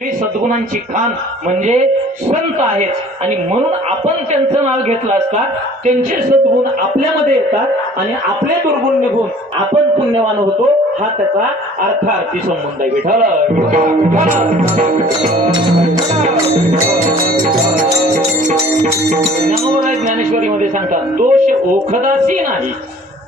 ते सद्गुणांची खान म्हणजे संत आहेत आणि म्हणून आपण त्यांचं नाव घेतलं असता त्यांचे सद्गुण आपल्यामध्ये येतात आणि आपले दुर्गुण निघून आपण पुण्यवान होतो. हा त्याचा अर्थार्थी संबंध आहे. विठ्ठल ज्ञानोबराय ज्ञानेश्वरीमध्ये सांगतात, दोष ओखदासी नाही.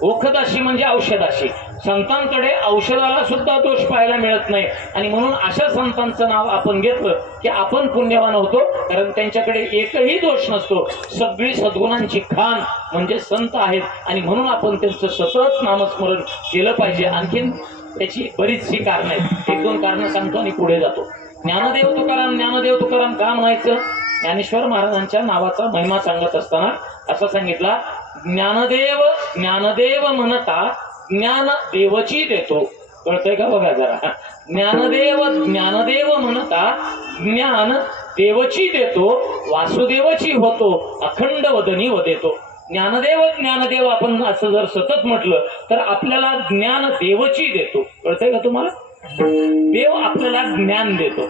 ओखदाशी म्हणजे औषधाशी. संतांकडे औषधाला सुद्धा दोष पाहायला मिळत नाही आणि म्हणून अशा संतांचं नाव आपण घेतलं की आपण पुण्यवान होतो, कारण त्यांच्याकडे एकही दोष नसतो. सगळी सद्गुणांची खान म्हणजे संत आहेत आणि म्हणून आपण त्यांचं सतत नामस्मरण केलं पाहिजे. आणखीन त्याची बरीचशी कारणं आहेत. एक दोन कारणं सांगतो आणि पुढे जातो. ज्ञानदेव तुकाराम का म्हणायचं? ज्ञानेश्वर महाराजांच्या नावाचा महिमा सांगत असताना असं सांगितला, ज्ञानदेव म्हणता ज्ञान देवची देतो. कळतंय का बघा जरा. ज्ञानदेव म्हणता ज्ञान देवची देतो, वासुदेवची होतो अखंड वदनी वदेतो. ज्ञानदेव आपण असं जर सतत म्हटलं तर आपल्याला ज्ञान देवची देतो. कळतंय का तुम्हाला? देव आपल्याला ज्ञान देतो.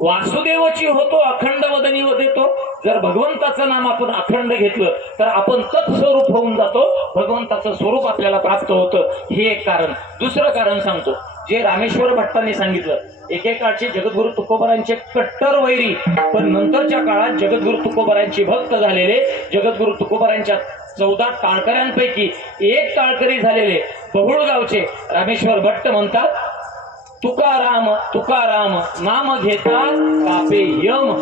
वासुदेवची होतो अखंड वदनी वदेतो. जर भगवंताचं नाम आपण अखंड घेतलं तर आपण तत्स्वरूप होऊन जातो. भगवंताचं स्वरूप आपल्याला प्राप्त होतं. हे एक कारण. दुसरं कारण सांगतो, जे रामेश्वर भट्टांनी सांगितलं. एकेकाळचे जगद्गुरु तुकोबारांचे कट्टर वैरी, पण नंतरच्या काळात जगद्गुरु तुकोबारांचे भक्त झालेले, जगद्गुरु तुकोबारांच्या 14 टाळकऱ्यांपैकी एक टाळकरी झालेले बहुळगावचे रामेश्वर भट्ट म्हणतात, तुकाराम नाम घेता कापे यम.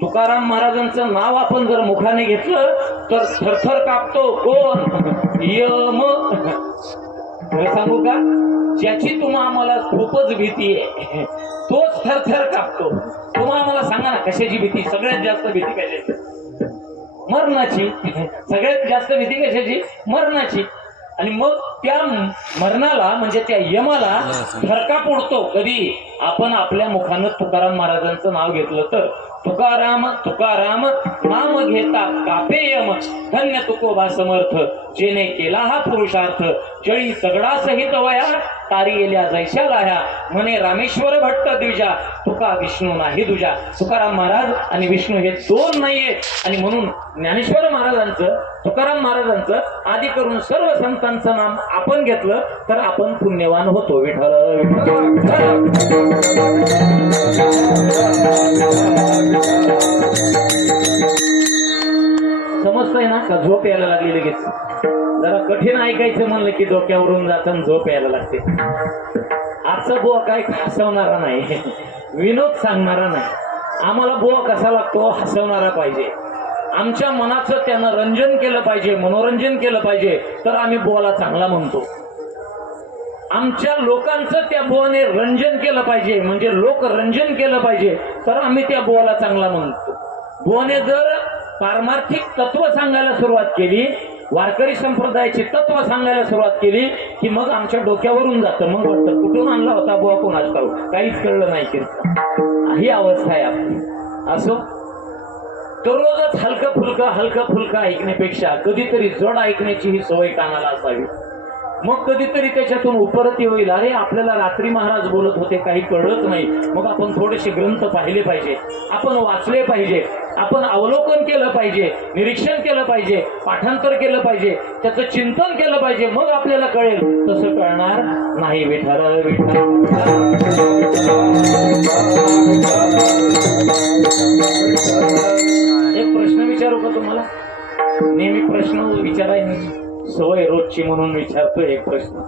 तुकाराम महाराजांचं नाव आपण जर मुखाने घेतलं तर थरथर कापतो. कोण? यम. सांगू का? ज्याची आम्हाला खूपच भीती आहे तोच थरथर कापतो. तुम्हाला आम्हाला सांगा ना, कशाची भीती? सगळ्यात जास्त भीती कशाची? मरणाची. सगळ्यात जास्त भीती कशाची? मरणाची. आणि मग त्या मरणाला म्हणजे त्या यमाला फरका पडतो कधी आपण आपल्या मुखानं तुकाराम महाराजांचं नाव घेतलं तर. तुकाराम नाम घेता कापे यम, धन्य तुकोबा समर्थ, जेने केला हा पुरुषार्थ, जळी दगडा सहित वया, तारी येल्या जैशा लाह्या, म्हणे रामेश्वर भट्ट द्विजा, तुका विष्णू नाही दुजा. तुकाराम महाराज आणि विष्णू हे दोन नाहीये आणि म्हणून ज्ञानेश्वर महाराजांचं, तुकाराम महाराजांचं आदी करून सर्व संतांचं नाम आपण घेतलं तर आपण पुण्यवान होतो. विठ्ठल समजतंय ना का? झोप यायला लागली लगेच. जरा कठीण ऐकायचं म्हणलं की डोक्यावरून जाताना झोप यायला लागते. आजचा बुवा काय हसवणारा नाही, विनोद सांगणारा नाही. आम्हाला बुवा कसा लागतो? हसवणारा पाहिजे. आमच्या मनाचं त्यानं रंजन केलं पाहिजे, मनोरंजन केलं पाहिजे तर आम्ही बुवाला चांगला म्हणतो. आमच्या लोकांचं त्या बुवाने रंजन केलं पाहिजे, म्हणजे लोक रंजन केलं पाहिजे तर आम्ही त्या बुवाला चांगला म्हणतो. बुवाने जर पारमार्थिक तत्व सांगायला सुरुवात केली, वारकरी संप्रदायाची तत्व सांगायला सुरुवात केली की मग आमच्या डोक्यावरून जातं. मग वाटतं कुठून आणला होता बुवा, कोणाच ठाऊक, काहीच कळलं नाही की. ही अवस्था आहे आपली. असो, दररोजच हलकं फुलकं ऐकण्यापेक्षा कधीतरी जड ऐकण्याची ही सवय कानाला असावी. मग कधीतरी त्याच्यातून उपरती होईल, अरे आपल्याला रात्री महाराज बोलत होते काही कळत नाही. मग आपण थोडेसे ग्रंथ पाहिले पाहिजे, आपण वाचले पाहिजे, आपण अवलोकन केलं पाहिजे, निरीक्षण केलं पाहिजे, पाठांतर केलं पाहिजे, त्याचं चिंतन केलं पाहिजे. मग आपल्याला कळेल. तसं कळणार नाही. विठ्ठल एक प्रश्न विचारू का तुम्हाला? नेहमी प्रश्न विचारायची सवय रोजची म्हणून विचारतोय एक प्रश्न.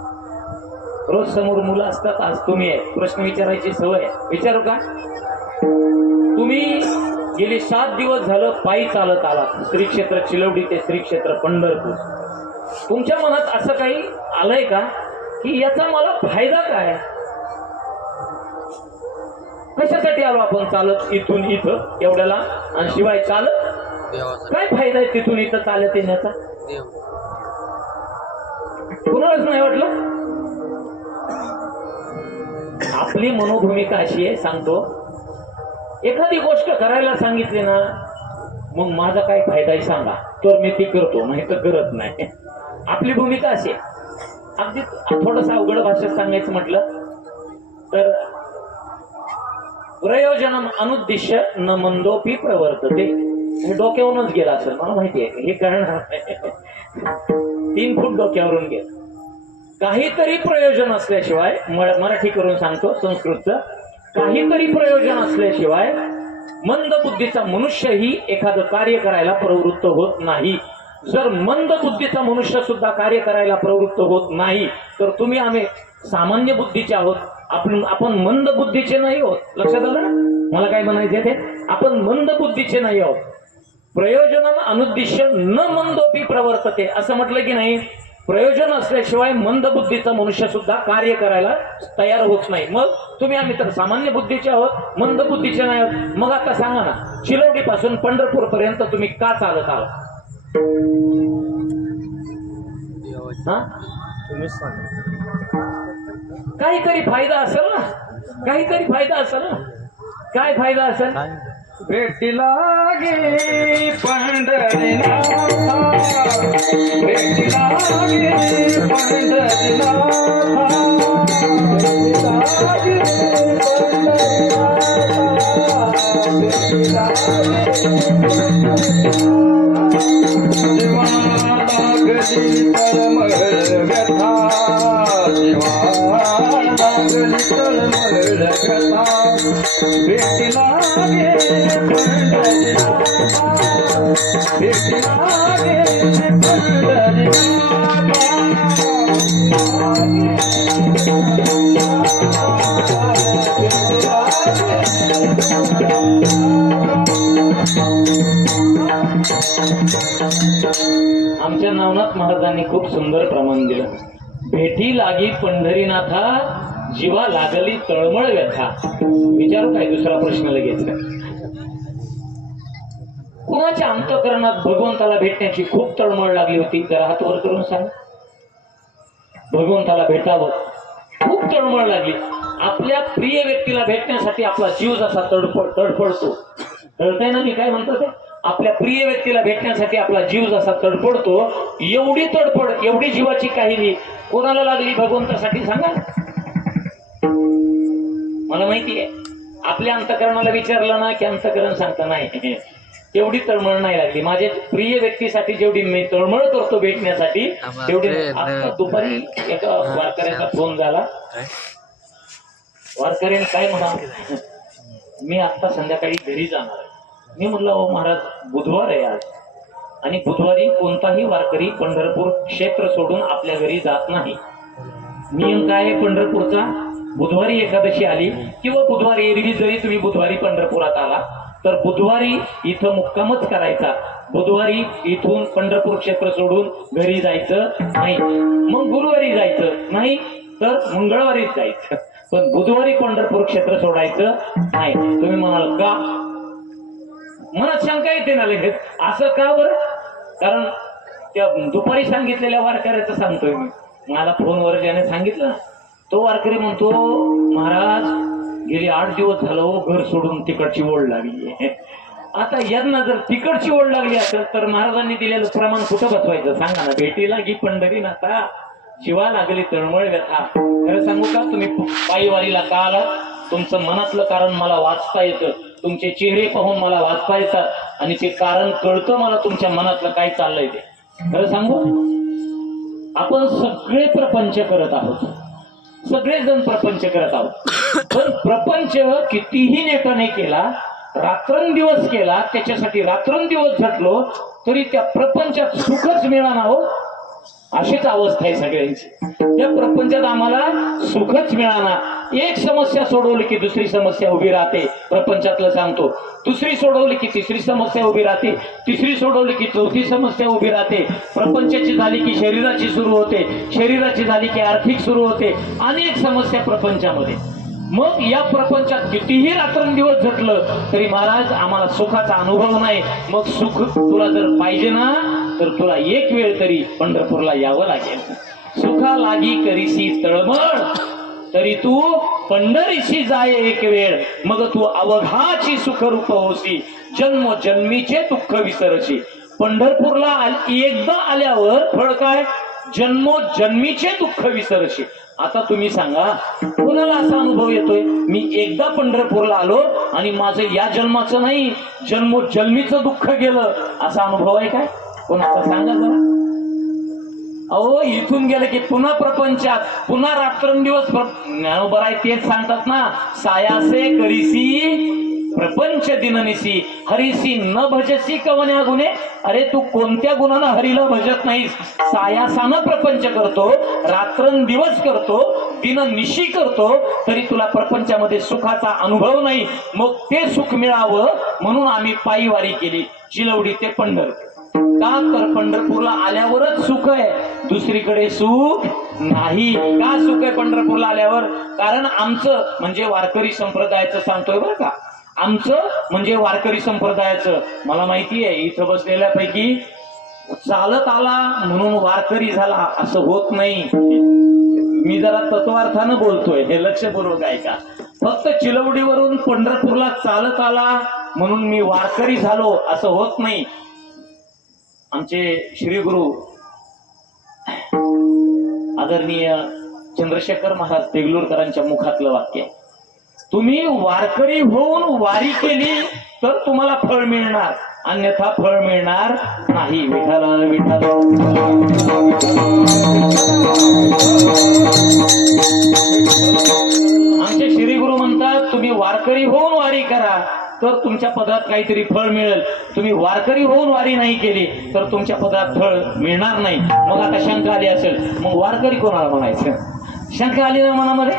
रोज समोर मुलं असतात, आज तुम्ही आहे, प्रश्न विचारायची सवय. विचारू का? तुम्ही गेली 7 दिवस झालं पायी चालत आला श्री क्षेत्र चिलवडी ते श्री क्षेत्र पंढरपूर. तुमच्या मनात असं काही आलंय का की याचा मला फायदा काय? कशासाठी आलो आपण चालत इथून इथं एवढ्याला, आणि शिवाय चालत काय फायदा आहे तिथून इथं चालत येण्याचा? कुणालाच नाही वाटलं? आपली मनोभूमिका अशी आहे, सांगतो. एखादी गोष्ट करायला सांगितली ना, मग माझा काय फायदा आहे सांगा, तर मी ती करतो, नाही तर करत नाही. आपली भूमिका अशी आहे. अगदी थोडंसं अवघड भाषेत सांगायचं म्हटलं तर प्रयोजनम अनुद्दिश्य न मंदोपी प्रवर्तते. हे डोक्यावरूनच गेला असेल मला माहिती आहे, हे कळणार नाही. 3 फूट डोक्यावरून गेला. काहीतरी प्रयोजन असल्याशिवाय, मराठी करून सांगतो संस्कृतचं, काहीतरी प्रयोजन असल्याशिवाय मंद बुद्धीचा मनुष्यही एखादं कार्य करायला प्रवृत्त होत नाही. जर मंद बुद्धीचा मनुष्य सुद्धा कार्य करायला प्रवृत्त होत नाही तर तुम्ही आम्ही सामान्य बुद्धीचे आहोत. आपण मंद बुद्धीचे नाही आहोत. लक्षात आलं ना मला काय म्हणायचे ते? आपण मंद बुद्धीचे नाही आहोत. प्रयोजन अनुद्दिश्य न मंदोपी प्रवर्तते असं म्हटलं की नाही. प्रयोजन असल्याशिवाय मंद बुद्धीचा मनुष्य सुद्धा कार्य करायला तयार होत नाही. मग तुम्ही आम्ही तर सामान्य बुद्धीचे आहोत, मंद बुद्धीचे नाही आहोत. मग आता सांगा ना, चिलोडी पासून पंढरपूर पर्यंत तुम्ही का चालत आहात? हा, तुम्हीच सांगा. काहीतरी फायदा असेल ना, काहीतरी फायदा असेल ना. काय फायदा असेल? भेटीला गे पंढरीनाथा, भेटीला गे पंढरीनाथा, भेटीला गे पंढरीनाथा, जीवा लागली तळमळ व्यथा, जीवा लागली तळमळ व्यथा, भेटीला गे पंढरीनाथा, भेटीला गे पंढरीनाथा. आमच्या नवनाथ महाराजांनी खूप सुंदर प्रमाण दिलं. भेटी लागी पंढरीनाथा, जीवा लागली तळमळ व्यथा. विचारू काय दुसरा प्रश्न लगेच? कुणाच्या अंतःकरणात भगवंताला भेटण्याची खूप तळमळ लागली होती? जरा हात वर करून सांग. भगवंताला भेटावं खूप तळमळ लागली. आपल्या प्रिय व्यक्तीला भेटण्यासाठी आपला जीव जसा तडफडतो, कळतंय ना मी काय म्हणतो ते? आपल्या प्रिय व्यक्तीला भेटण्यासाठी आपला जीव जसा तडफडतो, एवढी तडफड, एवढी जीवाची काहिली कोणाला लागली भगवंतासाठी सांगा? मला माहिती आहे. आपल्या अंतःकरणाला विचारलं ना की अंतःकरण सांगता नाही, तेवढी तळमळ नाही लागली. माझ्या प्रिय व्यक्तीसाठी जेवढी मी तळमळ करतो भेटण्यासाठी, तेवढी. आता दुपारी एका वारकऱ्याचा फोन झाला. वारकऱ्याने काय म्हणा, मी आता संध्याकाळी घरी जाणार आहे. मी म्हणलं हो महाराज, बुधवार आहे आज, आणि बुधवारी कोणताही वारकरी पंढरपूर क्षेत्र सोडून आपल्या घरी जात नाही. नियम काय आहे पंढरपूरचा? बुधवारी एकादशी आली किंवा बुधवारी, एरवी जरी तुम्ही बुधवारी पंढरपुरात आला तर बुधवारी इथं मुक्कामच करायचा. बुधवारी इथून पंढरपूर क्षेत्र सोडून घरी जायचं नाही. मग गुरुवारी जायचं नाही तर मंगळवारीच जायचं, पण बुधवारी पंढरपूर क्षेत्र सोडायचं नाही. तुम्ही म्हणाल का? मनात शंका येते ना लगेच, असं का बरं? कारण त्या दुपारी सांगितलेल्या वारकऱ्याचं सांगतोय मी. मला फोनवर ज्याने सांगितलं तो वारकरी म्हणतो, महाराज गेली 8 दिवस झालं घर सोडून तिकडची ओढ लागली. आता यांना जर तिकडची ओढ लागली असेल तर महाराजांनी दिलेलं प्रमाण कुठं बसवायचं सांगा ना? भेटीला गी पंढरीनाथा, जीवा लागली तळमळ व्यथा. खरं सांगू का, तुम्ही पायी वारीला का आला? तुमचं मनातलं कारण मला वाचता येतं, तुमचे चेहरे पाहून मला वाचता येतात, आणि ते कारण कळतं मला तुमच्या मनातलं काय चाललंय ते. खरं सांगू, आपण सगळे प्रपंच करत आहोत, सगळेजण प्रपंच करत आहोत, पण प्रपंच कितीही नेटाने केला, रात्रंदिवस केला, त्याच्यासाठी रात्रंदिवस झटलो तरी त्या प्रपंचात सुखच मिळाना हो. अशीच अवस्था आहे सगळ्यांची. त्या प्रपंचात आम्हाला सुखच मिळाना. एक समस्या सोडवली की दुसरी समस्या उभी राहते. प्रपंचातलं सांगतो, दुसरी सोडवली की तिसरी समस्या उभी राहते, तिसरी सोडवली की चौथी समस्या उभी राहते. प्रपंचाची झाली की शरीराची सुरू होते, शरीराची झाली की आर्थिक सुरू होते. अनेक समस्या प्रपंचामध्ये. मग या प्रपंचात कितीही रात्रंदिवस झटलं तरी महाराज आम्हाला सुखाचा अनुभव नाही. मग सुख तुला जर पाहिजे ना तर तुला एक वेळ तरी पंढरपूरला यावं लागेल. सुखा लागी करीसी तळमळ, तरी तू पंढरीशी जाय एक वेळ. मग तू अवघाची सुखरूप होसी, जन्म जन्मीचे दुःख विसरशी. पंढरपूरला एकदा आल्यावर फळ काय? जन्मोजन्मीचे दुःख विसरशी. आता तुम्ही सांगा कोणाला असा अनुभव येतोय मी एकदा पंढरपूरला आलो आणि माझं या जन्माचं नाही जन्मोजन्मीचं दुःख गेलं असा अनुभव आहे काय कोणाचा सांगा जरा. अहो इथून गेलं की पुन्हा प्रपंचात पुन्हा रात्रंदिवस बरं आहे तेच सांगतात ना सायासे करीसी प्रपंच दिननिसी हरीसी न भजसी कवन्या गुणे. अरे तू कोणत्या गुणानं हरीला भजत नाहीस सायासानं प्रपंच करतो रात्रंदिवस करतो दिननिशी करतो तरी तुला प्रपंचामध्ये सुखाचा अनुभव नाही. मग ते सुख मिळावं म्हणून आम्ही पायी वारी केली चिलवडी ते पंढरपूर. का तर पंढरपूरला आल्यावरच सुख आहे दुसरीकडे सुख नाही. का सुख आहे पंढरपूरला आल्यावर कारण आमचं म्हणजे वारकरी संप्रदायाचं सांगतोय बरं का आमचं म्हणजे वारकरी संप्रदायाचं. मला माहिती आहे इथं बसलेल्यापैकी चालत आला म्हणून वारकरी झाला असं होत नाही. मी जरा तत्वार्थानं बोलतोय हे लक्षपूर्वक आहे का. फक्त चिलवडीवरून पंढरपूरला चालत आला म्हणून मी वारकरी झालो असं होत नाही. आमचे श्री गुरु आदरणीय चंद्रशेखर महाराज देगलूरकरांच्या मुखातलं वाक्य आहे तुम्ही वारकरी होऊन वारी केली तर तुम्हाला फळ मिळणार अन्यथा फळ मिळणार नाही. विठ्ठल विठ्ठल आमचे श्री गुरु म्हणतात तुम्ही वारकरी होऊन वारी करा तर तुमच्या पदात काहीतरी फळ मिळेल. तुम्ही वारकरी होऊन वारी नाही केली तर तुमच्या पदात फळ मिळणार नाही. मग आता शंका आली असेल मग वारकरी कोणाला म्हणायचं. शंका आली ना मनामध्ये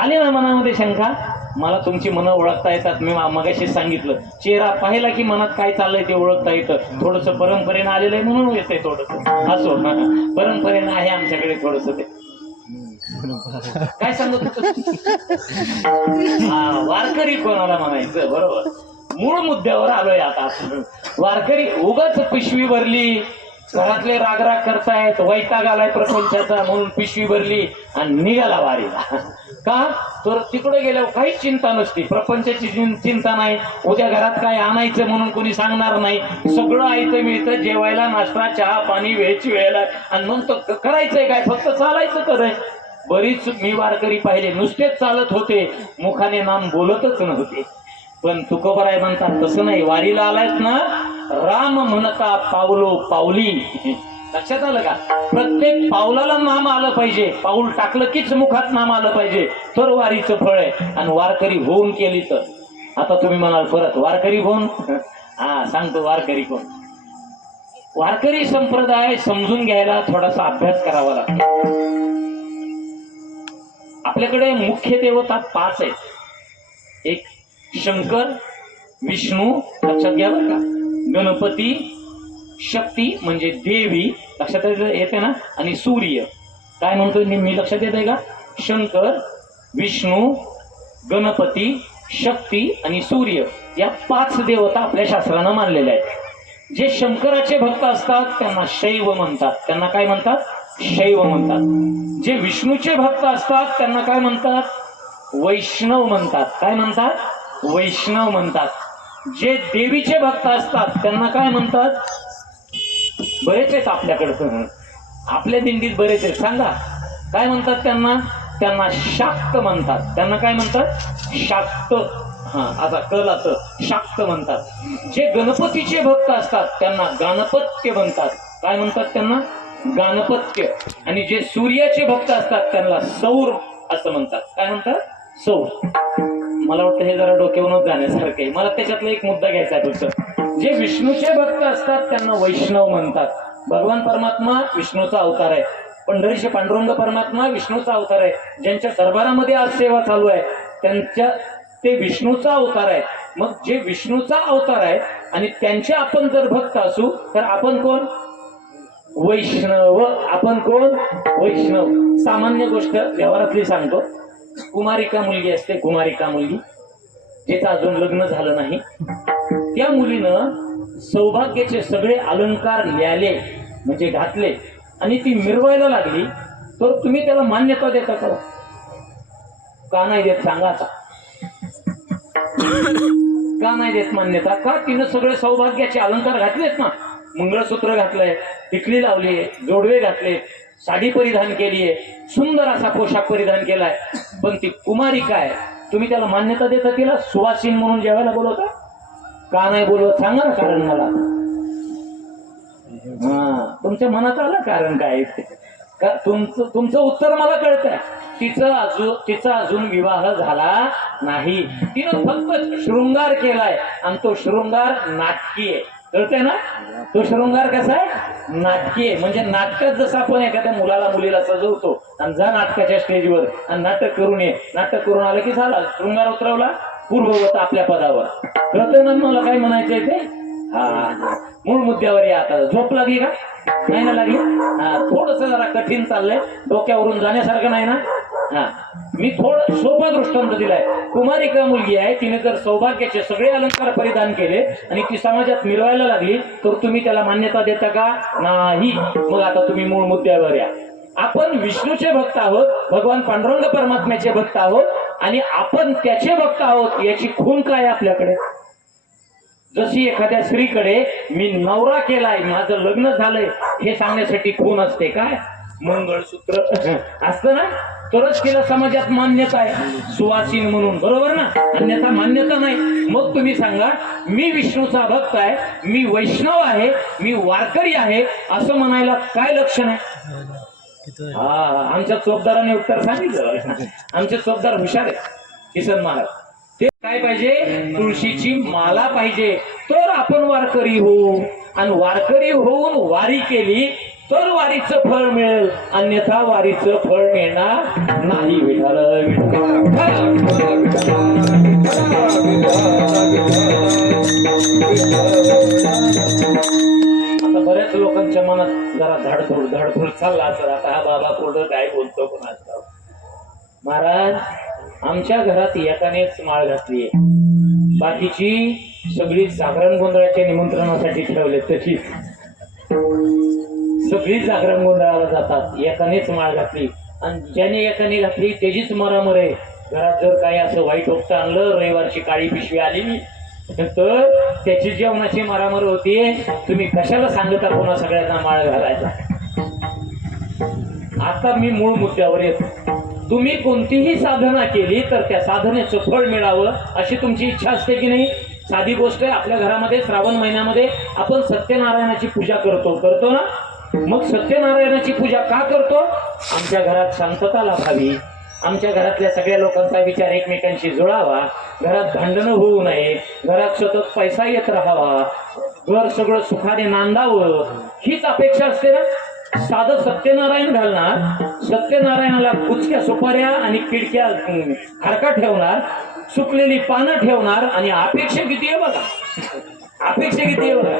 आली ना मनामध्ये शंका. मला तुमची मनं ओळखता येतात. मी मगाशी सांगितलं चेहरा पाहिला की मनात काय चाललंय ते ओळखता येतं. थोडस परंपरेनं आलेलं आहे म्हणून येतंय थोडस असो परंपरेनं आहे आमच्याकडे थोडस ते काय सांगत वारकरी कोणाला म्हणायचं. बरोबर मूळ मुद्द्यावर आलोय आता. वारकरी उगाच पिशवी भरली घरातले रागराग करतायत वैताग आलाय प्रपंचाचा म्हणून पिशवी भरली आणि निघाला वारीला. का तर तिकडे गेल्यावर काहीच चिंता नसती प्रपंचाची चिंता नाही. उद्या घरात काय आणायचं म्हणून कोणी सांगणार नाही. सगळं आयतं मिळतं जेवायला नाश्ता चहा पाणी वेळची वेळेला आणि मग तर करायचंय काय फक्त चालायचं तर. बरीच मी वारकरी पाहिले नुसतेच चालत होते मुखाने नाम बोलतच नव्हते. पण तुकोबाराय म्हणतात तसं नाही. वारीला आलायत ना राम म्हणता पावलो पावली. लक्षात आलं का. प्रत्येक पावलाला नाम आलं पाहिजे. पाऊल टाकलं कीच मुखात नाम आलं पाहिजे तर वारीचं फळ आहे. आणि वारकरी होऊन केली तर. आता तुम्ही म्हणाल परत वारकरी कोण. सांगतो वारकरी कोण. वारकरी संप्रदाय समजून घ्यायला थोडासा अभ्यास करावा लागतो. आपल्याकडे मुख्य देवता 5 आहेत. एक शंकर विष्णू लक्षात घ्या बरं का. गणपती शक्ती म्हणजे देवी लक्षात येते ना आणि सूर्य. काय म्हणतोय मी लक्षात येते का. शंकर विष्णू गणपती शक्ती आणि सूर्य या 5 देवता आपल्या शास्त्रानं मानलेल्या आहेत. जे शंकराचे भक्त असतात त्यांना शैव म्हणतात. त्यांना काय म्हणतात शैव म्हणतात. जे विष्णूचे भक्त असतात त्यांना काय म्हणतात वैष्णव म्हणतात. काय म्हणतात वैष्णव म्हणतात. जे देवीचे भक्त असतात त्यांना काय म्हणतात. बरेच आहेत आपल्याकडे आपल्या दिंडीत बरेच आहेत. सांगा काय म्हणतात त्यांना. त्यांना शाक्त म्हणतात. त्यांना काय म्हणतात शाक्त. आता कलाच शाक्त म्हणतात. जे गणपतीचे भक्त असतात त्यांना गाणपत्य म्हणतात. काय म्हणतात त्यांना गाणपत्य. आणि जे सूर्याचे भक्त असतात त्यांना सौर असं म्हणतात. काय म्हणतात सौर. मला वाटतं हे जरा डोक्यावरूनच जाण्यासारखं आहे. मला त्याच्यातला एक मुद्दा घ्यायचा आहे फक्त. जे विष्णूचे भक्त असतात त्यांना वैष्णव म्हणतात. भगवान परमात्मा विष्णूचा अवतार आहे. पंढरीचे पांडुरंग परमात्मा विष्णूचा अवतार आहे. ज्यांच्या दरबारामध्ये आज सेवा चालू आहे त्यांच्या ते विष्णूचा अवतार आहे. मग जे विष्णूचा अवतार आहे आणि त्यांचे आपण जर भक्त असू तर आपण कोण वैष्णव. आपण कोण वैष्णव. सामान्य गोष्ट व्यवहारातली सांगतो. कुमारिका मुलगी असते. कुमारिका मुलगी जिचं अजून लग्न झालं नाही. त्या मुलीनं सौभाग्याचे सगळे अलंकार लिहिले म्हणजे घातले आणि ती मिरवायला लागली तर तुम्ही त्याला मान्यता देता का नाही देत सांगा आता. का नाही देत मान्यता. का तिनं सगळे सौभाग्याचे अलंकार घातलेत ना. मंगळसूत्र घातलंय टिकली लावली जोडवे घातले साडी परिधान केलीये, सुंदर असा पोशाख परिधान केलाय, पण ती कुमारिका आहे. तुम्ही त्याला मान्यता देता? तिला सुवासीन म्हणून जेवायला बोलवता का नाही बोलवत? सांगा ना कारण मला. तुमच्या मनात आलं कारण काय का? तुमचं उत्तर मला कळतंय. तिचा अजून विवाह झाला नाही. तिनं फक्त शृंगार केलाय आणि तो शृंगार नाटकी आहे. कळतंय ना? तो शृंगार कसा आहे? नाटकी आहे. म्हणजे नाटकात जसं आपण एखाद्या मुलाला मुलीला सजवतो आणि जा नाटकाच्या स्टेजवर आणि नाटक करून ये, नाटक करून आलं की झाला, शृंगार उतरवला, पूर्ववत आपल्या पदावर. कळतंय ना मला काय म्हणायचंय ते? हा, मूळ मुद्द्यावर या. आता झोप लागली का? नाही ना लागली? हा, थोडस जरा कठीण चाललंय, डोक्यावरून जाण्यासारखं नाही ना? हा, मी थोडं सोपा दृष्टांत दिलाय. कुमारिका मुलगी आहे, तिने जर सौभाग्याचे सगळे अलंकार परिधान केले आणि ती समाजात मिरवायला लागली तर तुम्ही त्याला मान्यता देता का? नाही. मग आता तुम्ही मूळ मुद्द्यावर या. आपण विष्णूचे भक्त आहोत, भगवान पांडुरंग परमात्म्याचे भक्त आहोत आणि आपण त्याचे भक्त आहोत. याची खूण काय आपल्याकडे? जशी एखाद्या स्त्रीकडे मी नवरा केलाय, माझं लग्न झालंय हे सांगण्यासाठी खून असते काय? मंगळसूत्र असतं ना, तरच तिला समाजात मान्यता आहे सुवासीन म्हणून, बरोबर ना? अन्यथा मान्यता नाही. मग तुम्ही सांगा, मी विष्णूचा भक्त आहे, मी वैष्णव आहे, मी वारकरी आहे, असं म्हणायला काय लक्षण आहे? हा, आमच्या चोपदाराने उत्तर सांगितलं. आमचे चोपदार हुशार आहे, किसन महाराज. ते काय पाहिजे? तुळशीची माला पाहिजे, तर आपण वारकरी होऊ. आणि वारकरी होऊन वारी केली तर वारीचं फळ मिळेल, अन्यथा वारीचं फळ मिळणार नाही. विठाल आता बऱ्याच लोकांच्या मनात जरा धाडधूड चालला असेल. आता हा बाबा पुढं काय बोलतो कोणाचा? महाराज, आमच्या घरात एकानेच माळ घातलीये, बाकीची सगळी जागरण गोंधळाच्या निमंत्रणासाठी ठेवले. तशीच सगळी जागरण गोंधळाला जातात, एकानेच माळ घातली. आणि ज्याने एकाने घातली त्याचीच मरामर आहे. घरात जर काही असं वाईट उपचं आणलं, रविवारची काळी पिशवी आली तर त्याची जेवणाची मरामर होतीये. तुम्ही कशाला सांगता पुन्हा सगळ्यांना माळ घालायचा? आता मी मूळ मुद्द्यावर येतो. तुम्ही कोणतीही साधना केली तर त्या साधनेचं फळ मिळावं अशी तुमची इच्छा असते की नाही? साधी गोष्ट आहे, आपल्या घरामध्ये श्रावण महिन्यामध्ये आपण सत्यनारायणाची पूजा करतो ना? मग सत्यनारायणाची पूजा का करतो? आमच्या घरात शांतता लाभावी, आमच्या घरातल्या सगळ्या लोकांचा विचार एकमेकांशी जुळावा, घरात भांडणं होऊ नये, घरात सतत पैसा येत राहावा, घर सगळं सुखाने नांदावं, हीच अपेक्षा असते ना? साधं सत्यनारायण घालणार, सत्यनारायणाला कुचक्या सुपाऱ्या आणि खिडक्या हरका ठेवणार, सुकलेली पानं ठेवणार आणि अपेक्षा किती आहे बघा, अपेक्षा किती आहे बघा.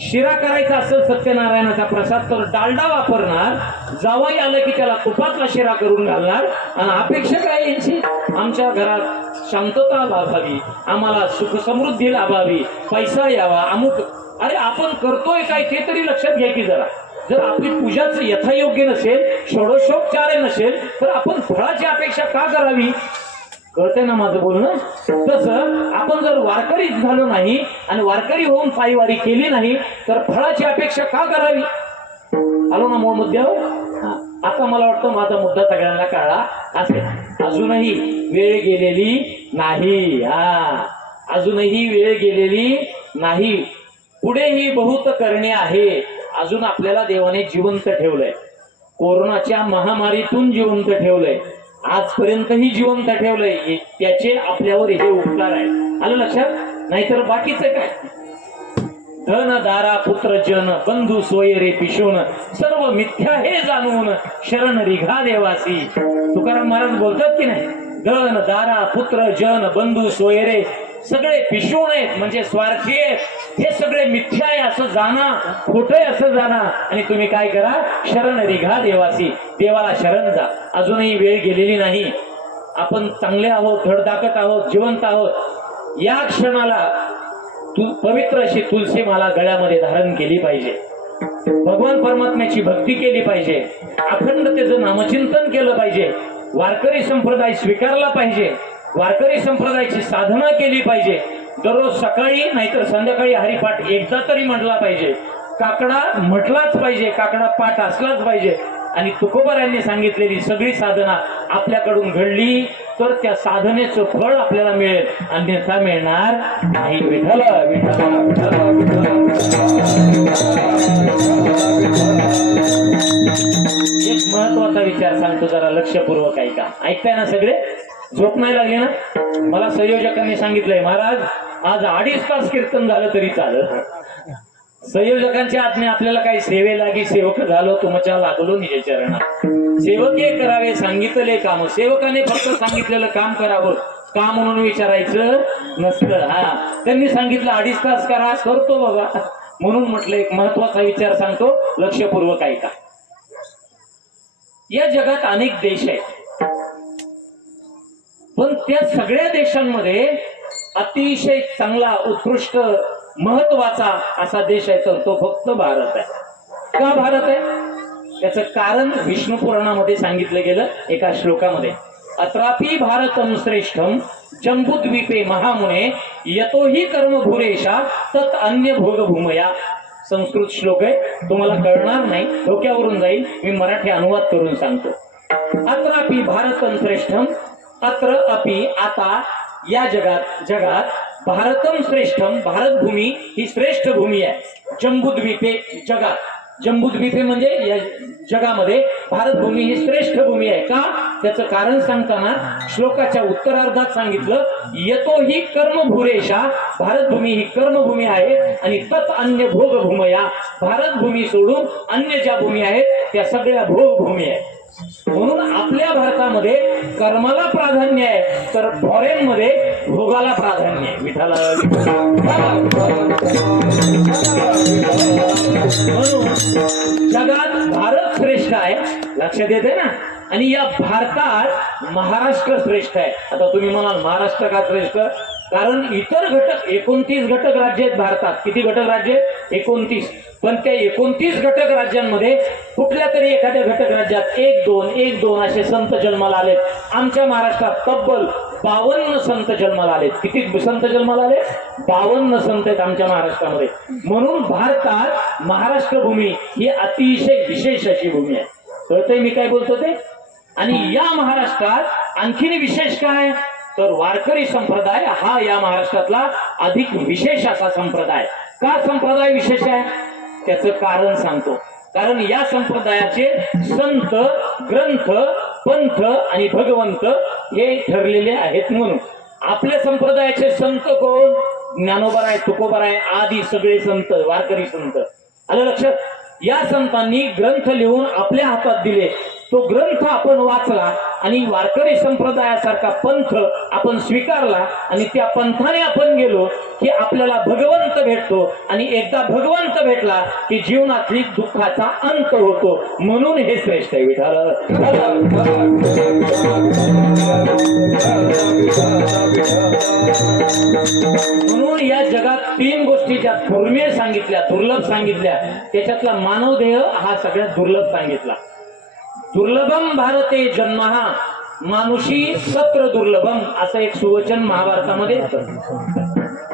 शिरा करायचा असेल सत्यनारायणाचा प्रसाद तर डालडा वापरणार, जावई आलं की त्याला तुपातला शिरा करून घालणार. आणि अपेक्षा काय यांची? आमच्या घरात शांतता लाभावी, आम्हाला सुख समृद्धी लाभावी, पैसा यावा, अमुक. अरे आपण करतोय काय ते तरी लक्षात घ्या की जरा. जर आपली पूजाच यथायोग्य नसेल, षोडशोपचार नसेल तर आपण फळाची अपेक्षा का करावी? कळतंय ना माझं बोलणं? तसं आपण जर वारकरी झालो नाही आणि वारकरी होऊन पायवारी केली नाही तर फळाची अपेक्षा का करावी? आलो ना मूळ मुद्द्यावर? आता मला वाटतं माझा मुद्दा सगळ्यांना कळला असेल. अजूनही वेळ गेलेली नाही. अजूनही वेळ गेलेली नाही. पुढेही बहुत करणे आहे. अजून आपल्याला देवाने जिवंत ठेवलंय, कोरोनाच्या महामारीतून जिवंत ठेवलंय, आजपर्यंतही जिवंत ठेवलंय. त्याचे आपल्यावर हे उपकार आहे. आलं लक्षात? नाहीतर बाकीचं काय? धन दारा पुत्र जन बंधू सोयरे पिशोन सर्व मिथ्या हे जाणून शरण रिघा देवासी. तुकाराम महाराज बोलतात की नाही? धन दारा पुत्र जन बंधू सोयरे सगळे पिशोन आहेत, म्हणजे स्वार्थी आहेत, हे सगळे मिथ्या आहे असं जाणा, खोटं आहे असं जाणा. आणि तुम्ही काय करा? शरण रिघा देवासी, देवाला शरण जा. अजूनही वेळ गेलेली नाही. आपण चांगले आहोत, धडधाकट आहोत, जिवंत आहोत. या क्षणाला पवित्र अशी तुलसी माला गळ्यामध्ये धारण केली पाहिजे, भगवान परमात्म्याची भक्ती केली पाहिजे, अखंड त्याचं नामचिंतन केलं पाहिजे, वारकरी संप्रदाय स्वीकारला पाहिजे, वारकरी संप्रदायाची साधना केली पाहिजे. दररोज सकाळी नाहीतर संध्याकाळी हरिपाठ एकदा तरी म्हटला पाहिजे. काकडा म्हटलाच पाहिजे, काकडा पाठ असलाच पाहिजे. आणि तुकोबारांनी सांगितलेली सगळी साधना आपल्याकडून घडली तर त्या साधनेचं फळ आपल्याला मिळेल, अन्यथा मिळणार नाही. विठ्ठल विठ्ठल एक महत्वाचा विचार सांगतो, जरा लक्षपूर्वक ऐका. ऐकताय ना सगळे? झोप नाही लागली ना? मला संयोजकांनी सांगितलंय, महाराज आज 2.5 तास कीर्तन झालं तरी चालत. संयोजकांची आज्ञा, आपल्याला काही सेवेला की सेवक झालो तुमच्या लागलो निज चरणात. सेवके करावे सांगितले काम, सेवकाने फक्त सांगितलेलं काम करावं, का म्हणून विचारायचं नसतं. हा, त्यांनी सांगितलं 2.5 तास करा, करतो बाबा. म्हणून म्हटलं एक महत्वाचा विचार सांगतो, लक्षपूर्वक ऐका. या जगात अनेक देश आहेत, पण त्या सगळ्या देशांमध्ये अतिशय चांगला उत्कृष्ट महत्वाचा असा देश आहे तर तो फक्त भारत आहे. का भारत आहे? त्याचं कारण विष्णू पुराणामध्ये सांगितलं गेलं एका श्लोकामध्ये. अत्रापि भारतम श्रेष्ठम जम्बूद्वीपे महामुने यतोही कर्मभूरेशा तत् अन्य भोगभूमया. संस्कृत श्लोक आहे, तुम्हाला कळणार नाही, डोक्यावरून जाईल. मी मराठी अनुवाद करून सांगतो. अत्रापि भारतम श्रेष्ठम, अत्र अपि आता या जगात भारतम श्रेष्ठम, भारत भूमी ही श्रेष्ठ भूमी आहे. जम्बूद्वीपे जगात, जम्बूद्वीपे म्हणजे या जगामध्ये भारत भूमी ही श्रेष्ठ भूमी आहे. का? त्याचं कारण सांगताना श्लोकाच्या उत्तरार्धात सांगितलं, यतो ही कर्मभूरेशा, भारत भूमी ही कर्मभूमी आहे आणि तत् अन्य भोगभूमया, भारत भूमी सोडून अन्य ज्या भूमी आहेत त्या सगळ्या भोगभूमी आहेत. म्हणून आपल्या भारतामध्ये कर्माला प्राधान्य आहे तर फॉरेन मध्ये भोगाला प्राधान्य आहे. विठाला म्हणून जगात भारत श्रेष्ठ आहे, लक्षात येते ना. आणि या भारतात महाराष्ट्र श्रेष्ठ आहे. आता तुम्ही म्हणाल महाराष्ट्र का श्रेष्ठ? कारण इतर घटक 29 घटक राज्य आहेत भारतात. किती घटक राज्य? 29. पण त्या 29 घटक राज्यांमध्ये कुठल्या तरी एखाद्या घटक राज्यात 1-2 असे संत जन्माला आलेत. आमच्या महाराष्ट्रात तब्बल 52 संत जन्माला आलेत. किती संत जन्माला आले? 52 संत आहेत आमच्या महाराष्ट्रामध्ये. म्हणून भारतात महाराष्ट्र भूमी ही अतिशय विशेष अशी भूमी आहे. कळतंय मी काय बोलतो ते? आणि या महाराष्ट्रात आणखीन विशेष काय तर वारकरी संप्रदाय हा या महाराष्ट्रातला अधिक विशेष असा संप्रदाय. का संप्रदाय विशेष आहे? त्याचं कारण सांगतो. कारण या संप्रदायाचे संत, ग्रंथ, पंथ आणि भगवंत हे ठरलेले आहेत. म्हणून आपल्या संप्रदायाचे संत कोण? ज्ञानोबराय, तुकोबाराय आदी सगळे संत, वारकरी संत. आलं लक्षात? या संतांनी ग्रंथ लिहून आपल्या हातात दिले. तो ग्रंथ आपण वाचला आणि वारकरी संप्रदायासारखा पंथ आपण स्वीकारला आणि त्या पंथाने आपण गेलो की आपल्याला भगवंत भेटतो. आणि एकदा भगवंत भेटला की जीवनातली दुःखाचा अंत होतो. म्हणून हे श्रेष्ठ आहे. विठाला म्हणून या जगात 3 गोष्टी ज्या दुर्मिळ सांगितल्या, दुर्लभ सांगितल्या, त्याच्यातला मानवदेह हा सगळ्यात दुर्लभ सांगितला. दुर्लभम भारते जन्महा मानुषी सत्र दुर्लभम असं एक सुवचन महाभारतामध्ये येतं.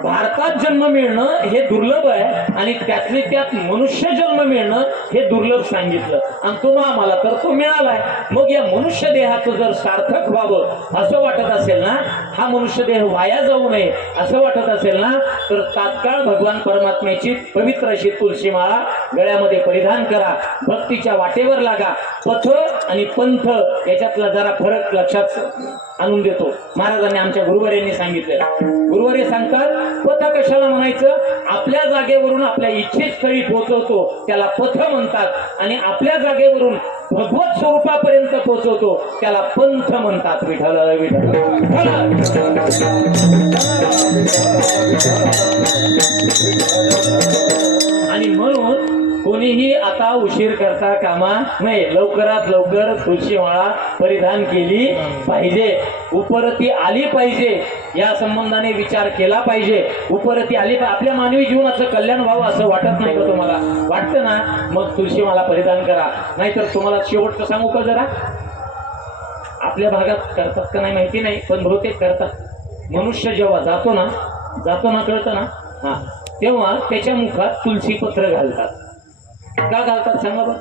भारतात जन्म मिळणं हे दुर्लभ आहे आणि त्यातले त्यात मनुष्य जन्म मिळणं हे दुर्लभ सांगितलं. आणि तो आम्हाला तर तो मिळालाय. मग या मनुष्य देहाचं जर सार्थक व्हावं असं वाटत असेल ना, हा मनुष्य देह वाया जाऊ नये असं वाटत असेल ना, तर तात्काळ भगवान परमात्म्याची पवित्र अशी तुळशी माळा गळ्यामध्ये परिधान करा. भक्तीच्या वाटेवर लागा. पथ आणि पंथ याच्यातला जरा फरक लक्षात आणून देतो. महाराजांनी आमच्या गुरुवर्यांनी सांगितलं. गुरुवर्य सांगतात पथ कशाला म्हणायचं? आपल्या जागेवरून आपल्या इच्छित स्थळी पोहोचवतो त्याला पथ म्हणतात. आणि आपल्या जागेवरून भगवत स्वरूपापर्यंत पोहोचवतो त्याला पंथ म्हणतात. विठ्ठल विठ्ठल. आणि म्हणून कोणीही आता उशीर करता कामा नये. लवकरात लवकर तुळशी माळा परिधान केली पाहिजे. उपरती आली पाहिजे. या संबंधाने विचार केला पाहिजे. उपरती आली. आपल्या मानवी जीवनाचं कल्याण व्हावं असं वाटत नाही का तुम्हाला? वाटतं ना? मग तुळशी माळा परिधान करा. नाहीतर तुम्हाला शेवटचं सांगू का जरा? आपल्या भागात करतात का नाही माहिती नाही, पण बहुतेक करतात. मनुष्य जेव्हा जातो ना कळतं ना, हा, तेव्हा त्याच्या मुखात तुळशी पत्र घालतात. का घालतात सांगा बरं?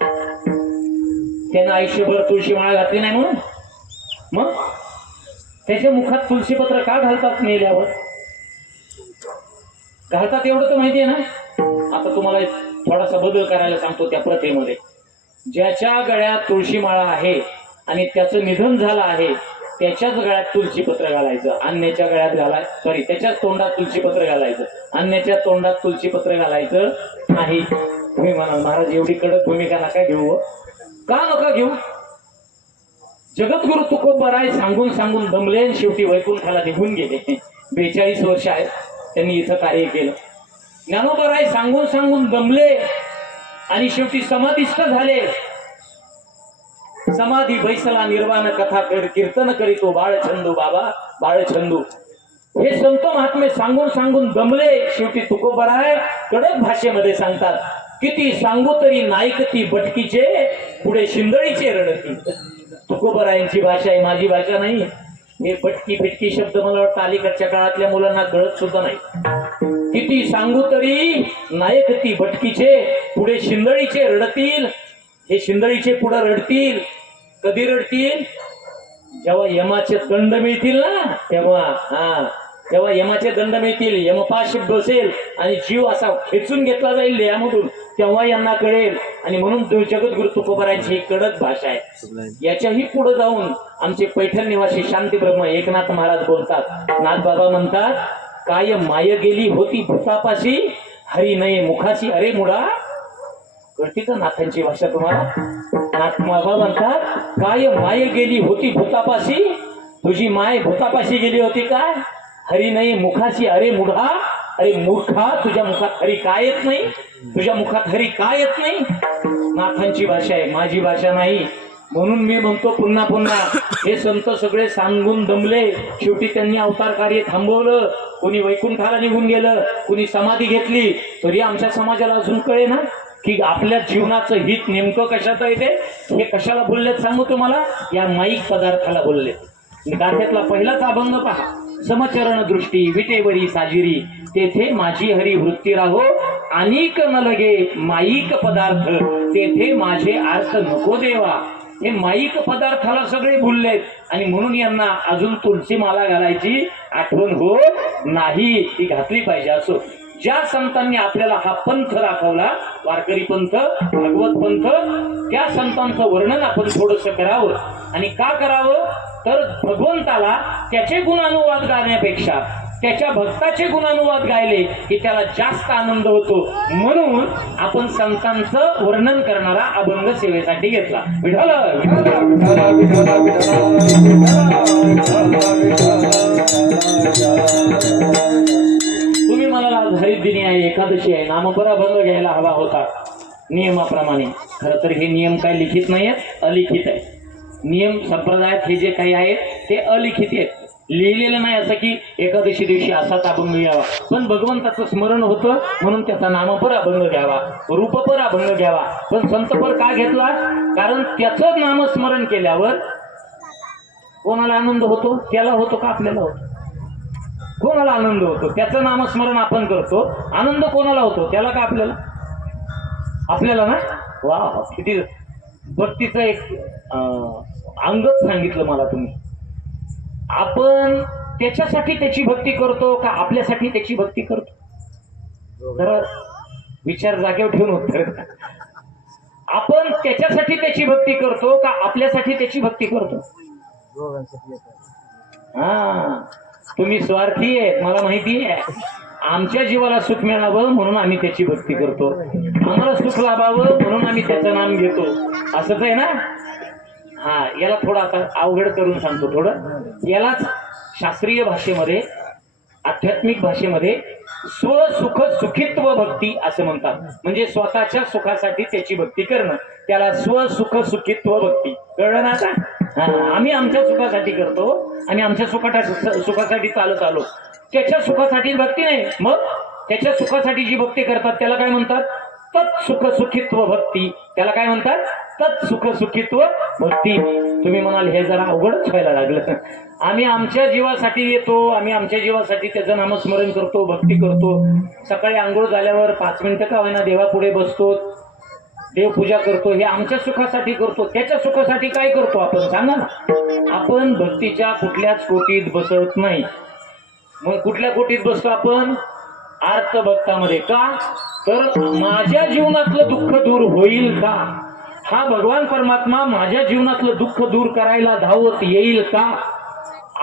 त्यानं आयुष्यभर तुळशी माळा घातली नाही म्हणून. मग त्याच्या मुखात तुळशीपत्र का घालतात मेल्यावर? घालतात एवढं तर माहितीये ना. आता तुम्हाला एक थोडासा बदल करायला सांगतो त्या प्रथेमध्ये. ज्याच्या गळ्यात तुळशी माळा आहे आणि त्याचं निधन झालं आहे त्याच्याच गळ्यात तुळशीपत्र घालायचं, अन्याच्या गळ्यात सॉरी त्याच्याच तोंडात तुळशीपत्र घालायचं, अन्याच्या तोंडात तुळशीपत्र घालायचं नाही. तुम्ही म्हणा महाराज एवढी कडक भूमिका नका घेऊ. का नका घेऊ? जगद्गुरु तुकोबराय सांगून सांगून दमले आणि शेवटी वैकुंठाला निघून गेले. 42 वर्ष आहेत त्यांनी इथं कार्य केलं. ज्ञानोबराय सांगून सांगून दमले आणि शेवटी समाधिस्थ झाले. समाधी बैसला निर्वाण कथा कीर्तन करीतो बाळछंदू बाबा बाळछंदू. हे संत महात्मे सांगून सांगून दमले. शेवटी तुकोबराय कडक भाषेमध्ये सांगतात, किती सांगू तरी नायकती बटकीचे पुढे शिंदळीचे रडती. तुकोबरायांची भाषा आहे, माझी भाषा नाही. हे बटकी बिटकी शब्द मला वाटतं अलीकडच्या काळातल्या मुलांना कळत सुद्धा नाही. किती सांगू तरी नायकती बटकीचे पुढे शिंदळीचे रडतील. हे शिंदळीचे पुढे रडतील. कधी रडतील? जेव्हा यमाचे दंड मिळतील ना तेव्हा. जेव्हा यमाचे दंड मिळतील, यमपाश बसेल आणि जीव असा खेचून घेतला जाईल देहामधून, तेव्हा यांना कळेल. आणि म्हणून जगद्गुरु तुकोबरायांची ही कडक भाषा आहे. याच्याही पुढे जाऊन आमचे पैठण निवासी शांती ब्रह्म एकनाथ महाराज बोलतात. नाथ बाबा म्हणतात, काय माय गेली होती भूतापाशी हरी नये मुखाशी. अरे मुडा, कळती का नाथांची भाषा तुम्हाला? नाथ बाबा म्हणतात, काय माय गेली होती भूतापाशी. तुझी माय भूतापाशी गेली होती काय? हरी नाही मुखाशी. अरे मुढा, अरे मूर्खा, तुझ्या मुखात हरी काय येत नाही? तुझ्या मुखात हरी काय येत नाही? नाथांची भाषा आहे, माझी भाषा नाही. म्हणून मी म्हणतो पुन्हा पुन्हा, हे संत सगळे सांगून दमले. शेवटी त्यांनी अवतार कार्य थांबवलं. कोणी वैकुंठाला निघून गेलं, कोणी समाधी घेतली. तरी आमच्या समाजाला अजून कळे ना की आपल्या जीवनाचं हित नेमकं कशात आहे. ते हे कशाला बोललेत सांगू तुम्हाला? या माईक पदार्थाला बोलले. गाथ्यातला पहिलाच अभंग पहा. समचरण दृष्टी विटेवरी साजिरी तेथे माझी हरी वृत्ती राहो. अनेक न लगे माईक पदार्थ तेथे माझे अर्थ नको देवा. हे माईक पदार्थाला सगळे भुललेत आणि म्हणून यांना अजून तुळशी माला घालायची आठवण हो नाही. ती घातली पाहिजे. असो ज्या संतांनी आपल्याला हा पंथ दाखवला, वारकरी पंथ, भागवत पंथ, त्या संतांचं वर्णन आपण थोडस करावं. आणि का करावं? तर भगवंताला त्याचे गुणानुवाद गाण्यापेक्षा त्याच्या भक्ताचे गुणानुवाद गायले की त्याला जास्त आनंद होतो. म्हणून आपण संतांचं वर्णन करणारा अभंग सेवेसाठी घेतला. विठ्ठल तुम्ही मला आज हरिदिनी आहे, एकादशी आहे, नामपर अभंग घ्यायला हवा होता नियमाप्रमाणे. खरं तर हे नियम काय लिखित नाही आहेत, अलिखित आहे. नियम संप्रदायात हे जे काही आहेत ते अलिखित आहेत, लिहिलेलं नाही असं की एकादशी दिवशी असाच अभंग घ्यावा. पण भगवंताचं स्मरण होतं म्हणून त्याचा नामपर अभंग घ्यावा, रूपपर अभंग घ्यावा. पण संतपर का घेतला? कारण त्याचं नामस्मरण केल्यावर कोणाला आनंद होतो? त्याला होतो का आपल्याला होतो? कोणाला आनंद होतो? त्याचं नामस्मरण आपण करतो, आनंद कोणाला होतो? त्याला का आपल्याला? आपल्याला ना. वा, किती भक्तीचं एक अंगच सांगितलं मला तुम्ही. आपण त्याच्यासाठी त्याची भक्ती करतो का आपल्यासाठी त्याची भक्ती करतो? जरा विचार जागेवर ठेवून उत्तर. आपण त्याच्यासाठी त्याची भक्ती करतो का आपल्यासाठी त्याची भक्ती करतो? हा, तुम्ही स्वार्थी आहेत मला माहिती आहे. आमच्या जीवाला सुख मिळावं म्हणून आम्ही त्याची भक्ती करतो, आम्हाला सुख लाभावं म्हणून आम्ही त्याचं नाम घेतो. असंच आहे ना. हा, याला थोडं आता अवघड करून सांगतो. थोडं यालाच शास्त्रीय भाषेमध्ये, आध्यात्मिक भाषेमध्ये स्वसुख सुखित्व भक्ती असं म्हणतात. म्हणजे स्वतःच्या सुखासाठी त्याची भक्ती करणं, त्याला स्वसुख सुखित्व भक्ती. कळलं ना आता? आम्ही आमच्या सुखासाठी करतो आणि आमच्या सुखासाठी चालत आलो. त्याच्या सुखासाठी भक्ती नाही. मग त्याच्या सुखासाठी जी भक्ती करतात त्याला काय म्हणतात? तत्सुख सुखित्व भक्ती. त्याला काय म्हणतात? तत्सुख सुखित्व भक्ती. तुम्ही म्हणाल हे जरा अवघडच व्हायला लागलं. आम्ही आमच्या जीवासाठी येतो, आम्ही आमच्या जीवासाठी त्याचं नामस्मरण करतो, भक्ती करतो. सकाळी आंघोळ झाल्यावर 5 मिनिटं का होईना देवापुढे बसतो. देवपूजा करतो हे आमच्या सुखासाठी करतो, त्याच्या सुखासाठी काय करतो आपण सांगा ना. आपण भक्तीच्या कुठल्याच कोटीत बसत नाही. मग कुठल्या कोटीत बसतो आपण? आर्त भक्तामध्ये. का तर माझ्या जीवनातलं दुःख दूर होईल का, हा भगवान परमात्मा माझ्या जीवनातलं दुःख दूर करायला धावत येईल का,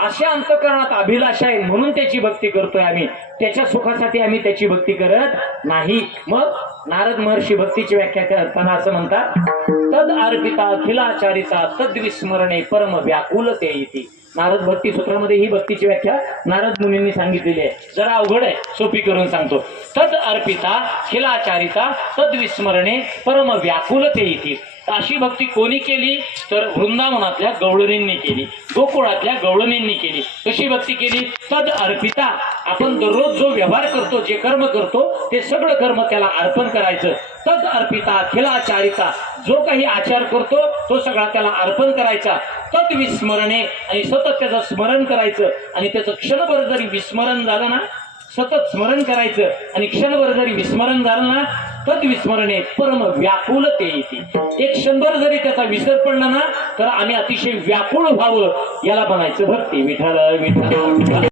अशा अंतःकरणात अभिलाषा आहे म्हणून त्याची भक्ती करतोय आम्ही. त्याच्या सुखासाठी आम्ही त्याची भक्ती करत नाही. मग नारद महर्षी भक्तीची व्याख्या करताना असं म्हणतात, तद अर्पिता अखिलाचारिता तद विस्मरणे परम व्याकुलते इति. नारद भक्ती सूत्रामध्ये ही भक्तीची व्याख्या नारद मुनींनी सांगितलेली आहे. जरा अवघड आहे, सोपी करून सांगतो. तद अर्पिता खिलाचारिता तद विस्मरणे परम व्याकुलते इति. अशी भक्ती कोणी केली तर वृंदावनातल्या गवळणींनी केली, गोकुळातल्या गवळणींनी केली. कशी भक्ती केली? तद अर्पिता. आपण दररोज जो व्यवहार करतो, जे कर्म करतो ते सगळं कर्म त्याला अर्पण करायचं. तद अर्पिता खिलाचारिता. जो काही आचार करतो तो सगळा त्याला अर्पण करायचा. तद विस्मरणे. आणि सतत त्याचं स्मरण करायचं. आणि त्याचं क्षणभर जरी विस्मरण झालं ना, सतत स्मरण करायचं आणि क्षणभर जरी विस्मरण झालं ना, तद विस्मरणे परम व्याकुलते इति. एक क्षणभर जरी त्याचा विसर पडला ना तर आम्ही अतिशय व्याकुळ व्हावं, याला म्हणायचं भक्ती. विठ्ठल विठ्ठल.